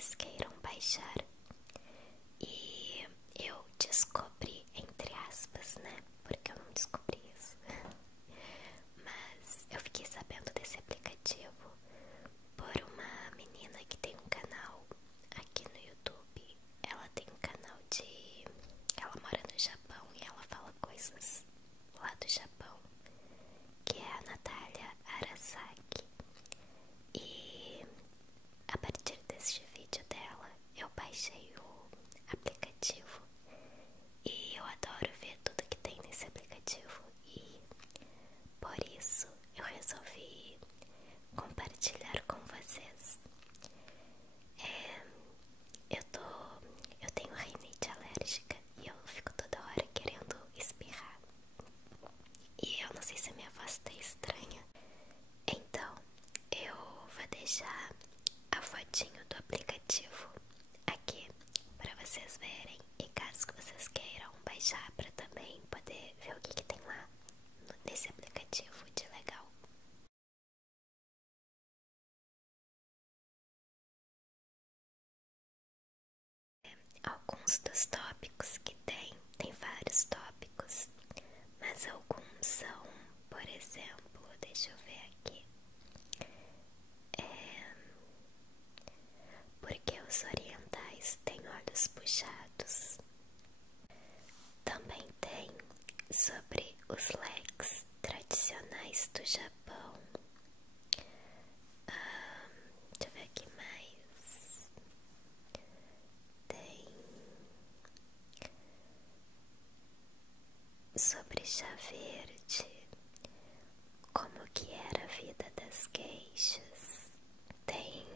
vocês queiram baixar. E eu descobri, entre aspas, né? Porque eu não descobri isso. Mas eu fiquei sabendo desse aplicativo por uma menina que tem um canal aqui no YouTube. Ela tem um canal de... Ela mora no Japão e ela fala coisas lá do Japão, que é a Natália Arasaki. E a partir deste vídeo dela, eu baixei o aplicativo e eu adoro ver tudo que tem nesse aplicativo, e por isso eu resolvi compartilhar com vocês. Eu tenho rinite alérgica e eu fico toda hora querendo espirrar. E eu não sei se a minha voz tá estranha. Então, eu vou deixar a fotinho do aplicativo aqui para vocês verem. E caso que vocês queiram baixar para também poder ver o que tem lá nesse aplicativo de legal. Alguns dos tópicos que tem vários tópicos, mas alguns são, por exemplo, deixa eu ver aqui, porque os orientais têm olhos puxados. Também tem sobre os leques tradicionais do Japão. Deixa eu ver aqui mais. Tem sobre chá verde, como que era a vida das geishas. Tem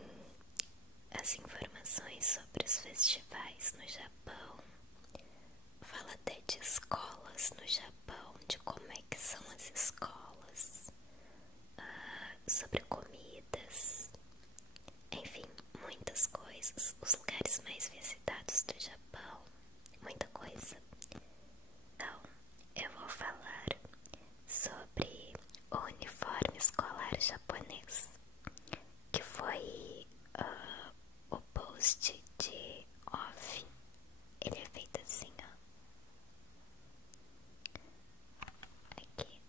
as informações sobre os festivais no Japão. Fala até de escolas no Japão, de como é que são as escolas, sobre comidas, enfim, muitas coisas, os lugares mais visitados do Japão, muita coisa. Então, eu vou falar sobre o uniforme escolar japonês, que foi o post de off. Ele é feito assim, ó. Aqui.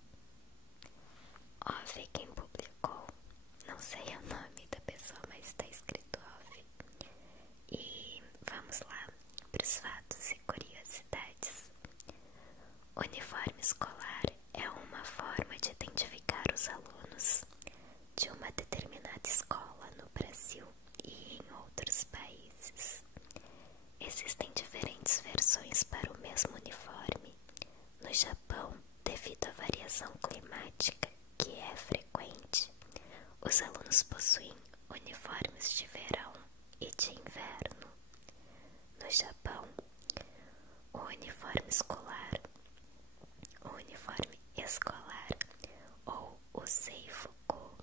Off é quem publicou. Não sei o nome da pessoa, mas está escrito off. E vamos lá para os fatos e curiosidades. O uniforme escolar é uma forma de identificar os alunos de uma determinada escola no Brasil e em outros países. Existem diferentes versões para o mesmo uniforme. No Japão, devido à variação climática que é frequente, os alunos possuem uniformes de verão e de inverno. No Japão, o uniforme escolar ou o seifuku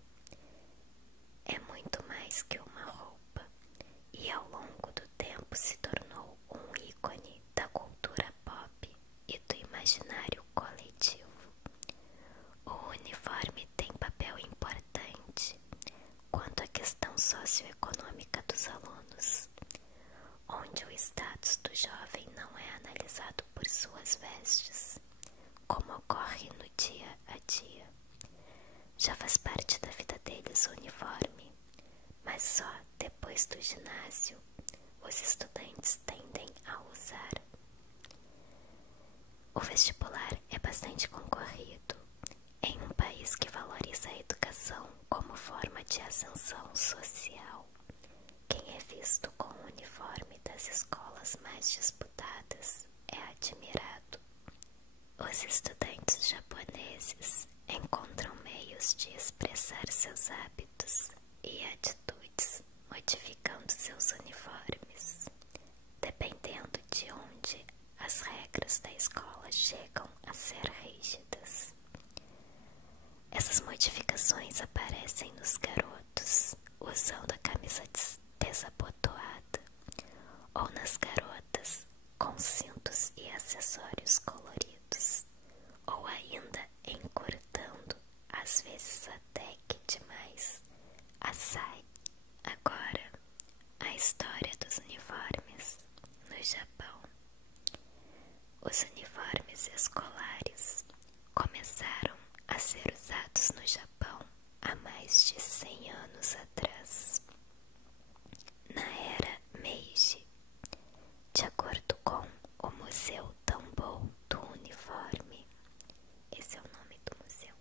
é muito mais que uma roupa, e ao longo do tempo se tornou um ícone da cultura pop e do imaginário coletivo. O uniforme tem papel importante quanto à questão socioeconômica dos alunos, onde o status do jovem não é analisado por suas vestes, como ocorre no dia a dia. Já faz parte da vida deles o uniforme, mas só depois do ginásio os estudantes tendem a usar. O vestibular é bastante concorrido em um país que valoriza a educação como forma de ascensão social. Quem é visto com o uniforme das escolas mais disputadas é admirado. Os estudantes japoneses encontram meios de expressar seus hábitos e atitudes modificando seus uniformes, dependendo de onde as regras da escola chegam a ser rígidas. Essas modificações aparecem nos garotos usando a camisa desabotoada, ou nas garotas com cintos e acessórios coloridos, ou ainda encurtando, às vezes até que demais, a saia. Agora, a história no Japão. Os uniformes escolares começaram a ser usados no Japão há mais de 100 anos atrás, na era Meiji, de acordo com o Museu Tambou do Uniforme. Esse é o nome do museu.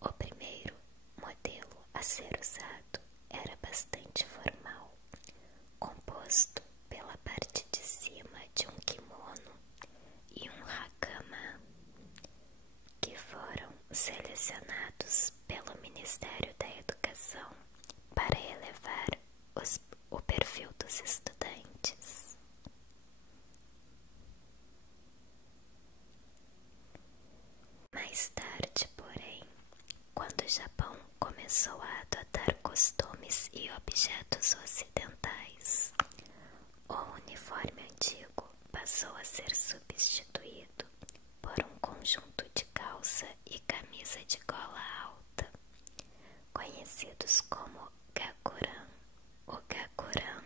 O primeiro modelo a ser usado era bastante formal, composto pela parte de cima de um kimono e um hakama, que foram selecionados pelo Ministério da Educação para elevar o perfil dos estudantes. Mais tarde, porém, quando o Japão começou a adotar costumes e objetos ocidentais, o uniforme antigo passou a ser substituído por um conjunto de calça e camisa de gola alta, conhecidos como gakuran. O gakuran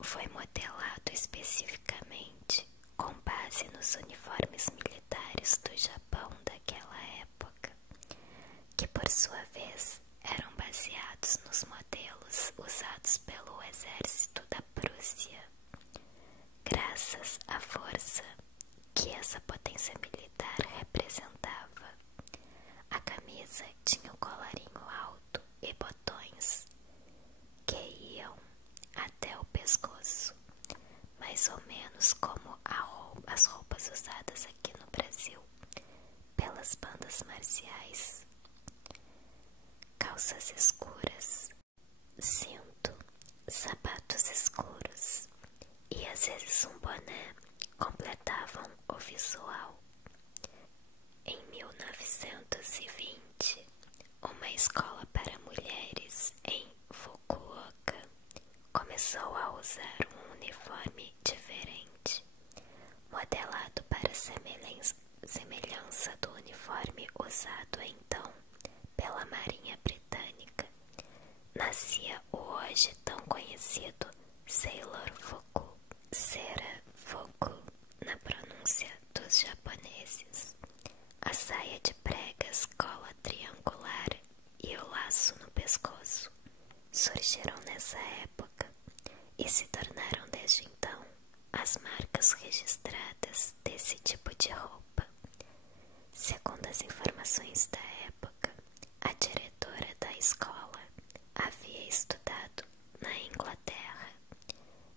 foi modelado especificamente com base nos uniformes militares do Japão daquela época, que por sua vez eram baseados nos modelos usados pelo exército da Prússia. Graças à força que essa potência militar representava, a camisa tinha um colarinho alto e botões que iam até o pescoço, mais ou menos como as roupas usadas aqui no Brasil pelas bandas marciais. Calças escuras, cinto, sapatos escuros e às vezes um boné completavam o visual. Em 1920, uma escola para mulheres em Fukuoka começou a usar um uniforme diferente, modelado para semelhança do uniforme usado então pela Marinha Britânica. Nascia o hoje tão conhecido Sailor Fuku, Sera Fuku na pronúncia dos japoneses. A saia de pregas, cola triangular e o laço no pescoço surgiram nessa época e se tornaram desde então as marcas registradas desse tipo de roupa. Segundo as informações da época, a diretora da escola havia estudado na Inglaterra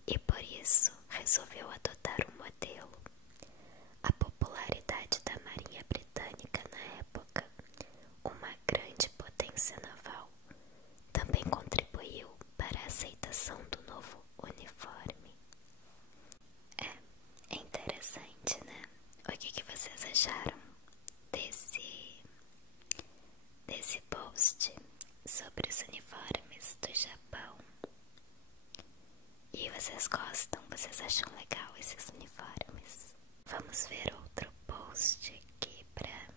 e por isso resolveu adotar um modelo. A popularidade da Marinha Britânica na época, uma grande potência naval, também contribuiu para a aceitação do novo uniforme. É interessante, né? O que vocês acharam desse post sobre os uniformes do Japão? E vocês gostam? Vocês acham legal esses uniformes? Vamos ver outro post aqui pra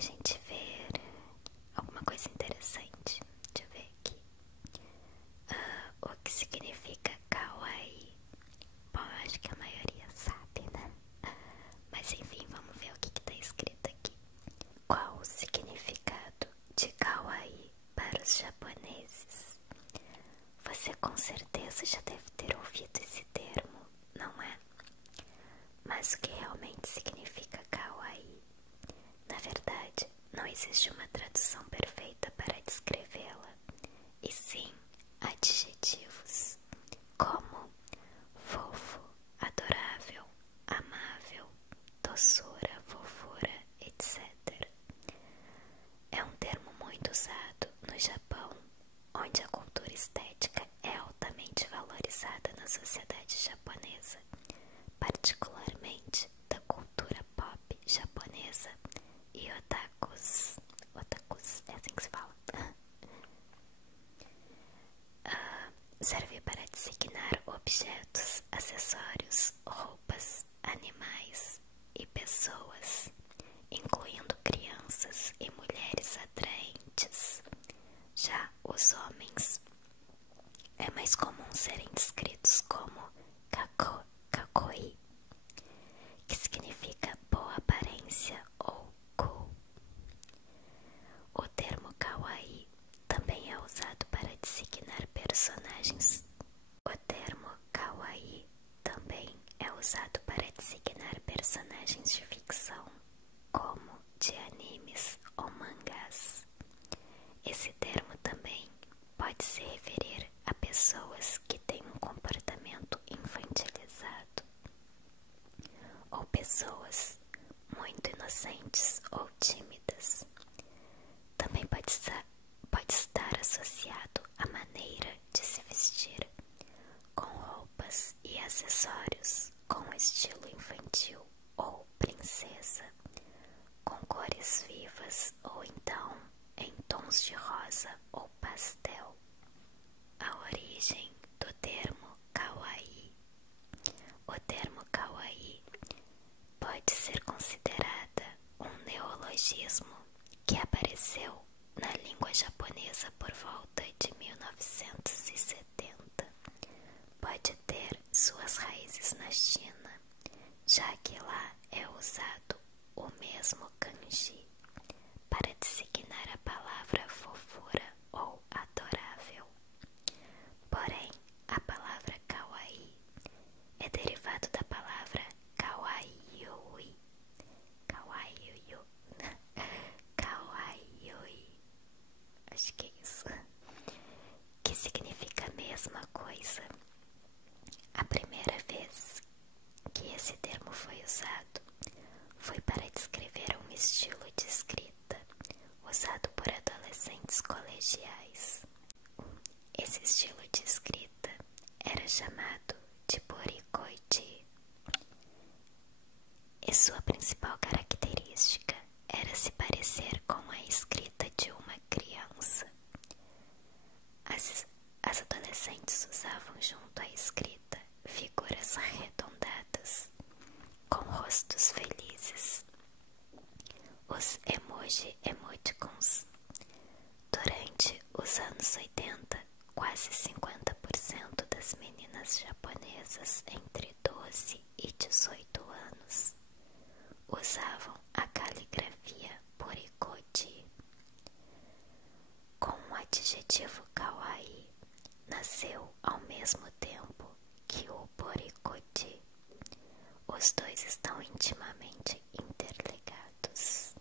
gente ver alguma coisa interessante. Deixa eu ver aqui. O que significa kawaii? Bom, eu acho que a maioria sabe, né? Mas enfim, vamos ver o que tá escrito aqui. Qual o significado de kawaii para os japoneses? Você com certeza já deve ter ouvido esse termo, não é? Mas o que realmente significa kawaii? Na verdade, não existe uma tradução perfeita para descrevê-la, e sim adjetivos como fofo, adorável, amável, doçura, fofura, etc. É um termo muito usado no Japão, onde a cultura estética é altamente valorizada na sociedade japonesa, particularmente da cultura pop japonesa e otakus. Otakus, é assim que se fala. Serve para designar objetos, acessórios, roupas, animais e pessoas, incluindo crianças e mulheres atraentes. Já os homens é mais comum serem descritos como kakoi, que significa boa aparência ou cool. O termo kawaii também é usado para designar personagens. O termo kawaii também é usado para designar personagens de ficção, como de animes ou mangás. Esse termo também pode se referir a pessoas que têm um comportamento infantilizado ou pessoas muito inocentes ou tímidas. Também pode estar associado à maneira de se vestir, com roupas e acessórios com estilo infantil ou princesa, com cores vivas ou então em tons de rosa ou pastel. A origem do termo kawaii. O termo kawaii pode ser considerada um neologismo que apareceu na língua japonesa por volta de 1970. Pode ter suas raízes na China, já que lá é usado o mesmo kanji para designar a palavra fofura ou adorável. Porém, a palavra kawaii é derivado da palavra kawaiiui, kawaiiui, acho que é isso, que significa a mesma coisa. A primeira vez que esse termo foi usado foi para descrever um estilo de escrita usado por adolescentes colegiais. Esse estilo de escrita era chamado de borikoichi, e sua principal característica era se parecer com a escrita de uma criança. As adolescentes usavam junto à escrita figuras arredondadas com rostos felizes, os emoticons. Durante os anos 80, quase 50% das meninas japonesas entre 12 e 18 anos usavam a caligrafia borikochi. Com o adjetivo kawaii, nasceu ao mesmo tempo que o borikochi. Os dois estão intimamente interligados.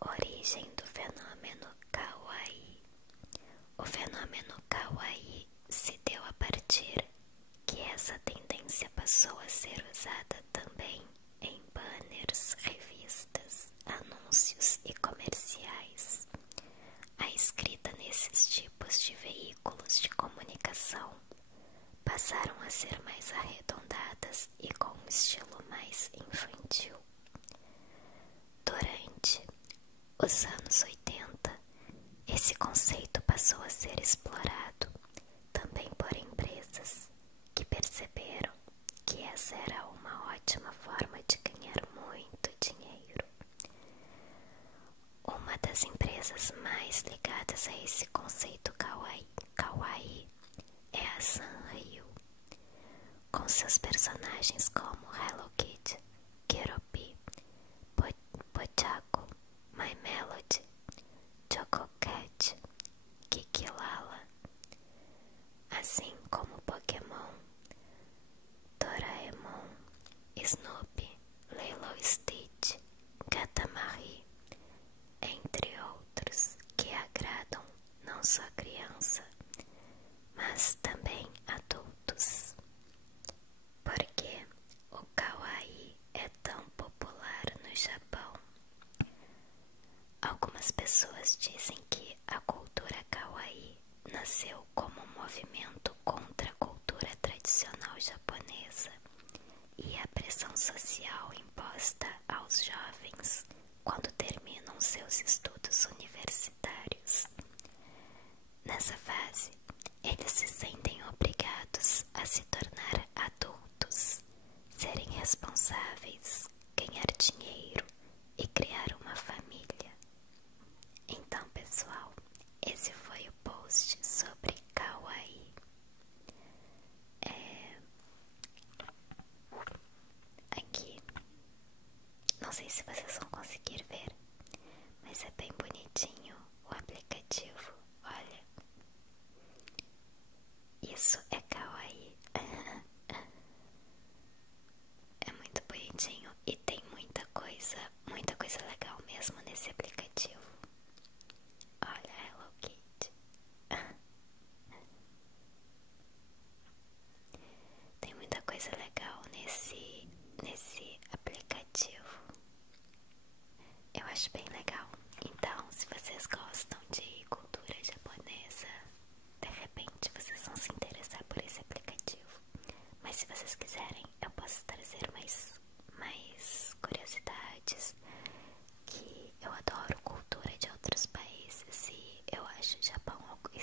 Origem do fenômeno kawaii. O fenômeno kawaii se deu a partir que essa tendência passou a ser usada também em banners, revistas, anúncios e comerciais. A escrita nesses tipos de veículos de comunicação passaram a ser mais arredondadas e com um estilo mais infantil. Durante os anos 80, esse conceito passou a ser explorado também por empresas que perceberam que essa era uma ótima forma de ganhar muito dinheiro. Uma das empresas mais ligadas a esse conceito kawaii é a Sanrio, com seus personagens como Hello Kitty, Keroppi, Pochako, My Melody, Choco Cat, Kikilala, assim como Pokémon, Doraemon, Snoopy, Lilo Stitch, Katamari, entre outros, que agradam não só criança, mas também adultos. Por que o kawaii é tão popular no Japão? Algumas pessoas dizem que a cultura kawaii nasceu como um movimento contra a cultura tradicional japonesa e a pressão social imposta aos jovens quando terminam seus estudos universitários. Nessa fase, acho o Japão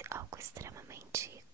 algo extremamente